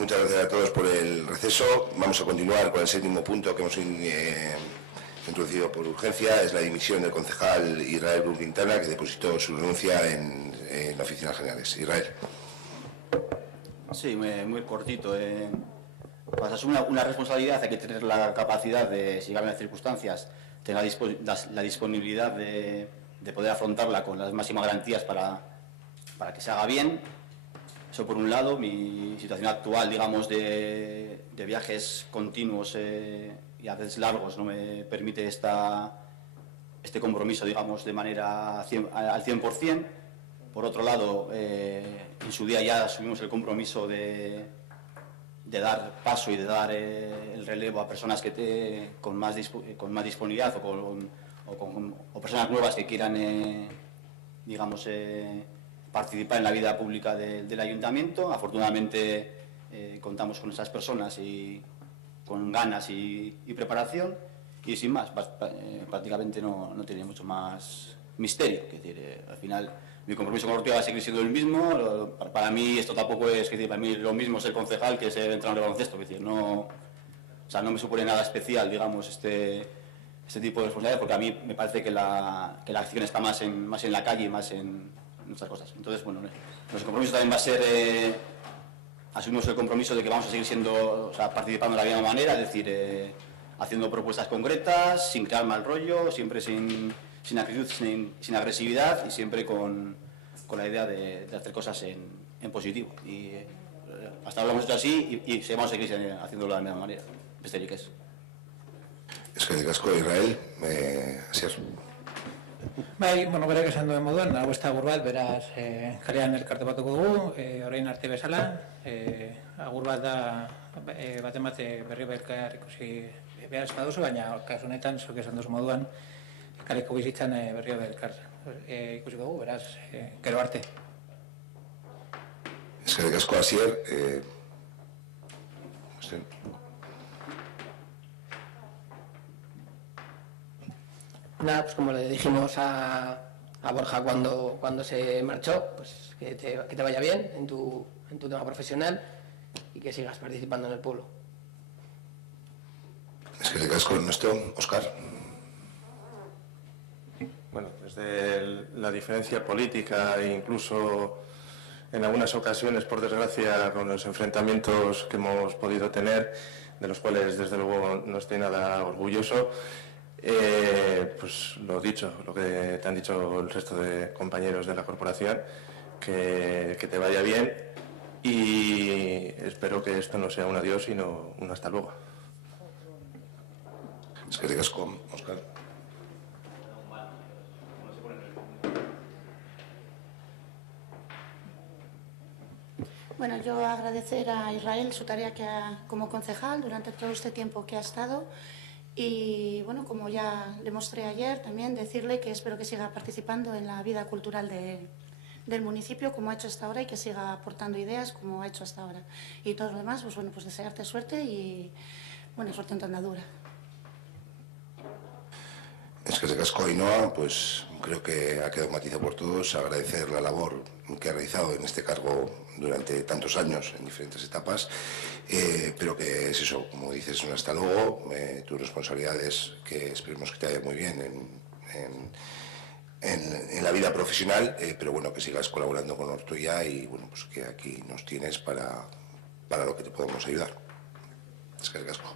Muchas gracias a todos por el receso. Vamos a continuar con el séptimo punto que hemos introducido por urgencia. Es la dimisión del concejal Israel Bruch Quintana, que depositó su renuncia en las oficinas generales. Israel. Sí, muy cortito. Para asumir una responsabilidad hay que tener la capacidad de, si caben las circunstancias, tener la disponibilidad de poder afrontarla con las máximas garantías para que se haga bien. Eso por un lado. Mi situación actual, digamos, de viajes continuos y a veces largos no me permite este compromiso, digamos, de manera al 100%. Por otro lado, en su día ya asumimos el compromiso de dar paso y de dar el relevo a personas que con más disponibilidad o personas nuevas que quieran, digamos, participar en la vida pública del ayuntamiento. Afortunadamente contamos con esas personas y con ganas y preparación, y sin más, prácticamente no tiene mucho más misterio. Es decir, al final mi compromiso con Ortega va a seguir siendo el mismo. Para mí esto tampoco es, para mí lo mismo ser concejal que ser entrenador de baloncesto. Es decir, no me supone nada especial, digamos, este tipo de responsabilidad, porque a mí me parece que la acción está más en la calle y más en nuestras cosas. Entonces, bueno, nuestro compromiso también va a ser, asumimos el compromiso de que vamos a seguir siendo, participando de la misma manera, es decir, haciendo propuestas concretas, sin crear mal rollo, siempre sin actitud, sin agresividad, y siempre con la idea de hacer cosas en positivo. Y hasta ahora lo hemos hecho así y vamos a seguir haciéndolo de la misma manera. Besterik ez. Eskerrik asko, Israel. Asier. Bai, bueno, berak esan duen moduan, hau ez da agur bat, beraz, kalean elkarte batuko dugu, orain arte bezala, agur bat da, baten bate berri belkar ikusi behar ez baduzu, baina kasu honetan, zuk esan duzu moduan, kaleko bizitzan berri belkar ikusiko dugu, beraz, gero arte. Eskerrik asko, Asier. Nada, pues como le dijimos a Borja cuando se marchó, pues que te vaya bien en tu tema profesional y que sigas participando en el pueblo. Eskerrik asko, Ernesto. Óscar. Bueno, desde la diferencia política e incluso en algunas ocasiones, por desgracia, con los enfrentamientos que hemos podido tener, de los cuales desde luego no estoy nada orgulloso, pues lo dicho, lo que te han dicho el resto de compañeros de la corporación, que te vaya bien, y espero que esto no sea un adiós, sino un hasta luego. Eskerrik asko, Óscar. Bueno, yo agradecer a Israel su tarea como concejal durante todo este tiempo que ha estado. Y bueno, como ya le mostré ayer, también decirle que espero que siga participando en la vida cultural del municipio como ha hecho hasta ahora, y que siga aportando ideas como ha hecho hasta ahora. Y todo lo demás, pues bueno, pues desearte suerte y buena suerte en tu andadura. Eskerrik asko, Ainhoa. Pues creo que ha quedado matizado por todos. Agradecer la labor que ha realizado en este cargo durante tantos años, en diferentes etapas, pero que es eso, como dices, un hasta luego. Tus responsabilidades, que esperemos que te vaya muy bien en la vida profesional, pero bueno, que sigas colaborando con Ortuella, y bueno, pues que aquí nos tienes para lo que te podemos ayudar. Eskerrik asko.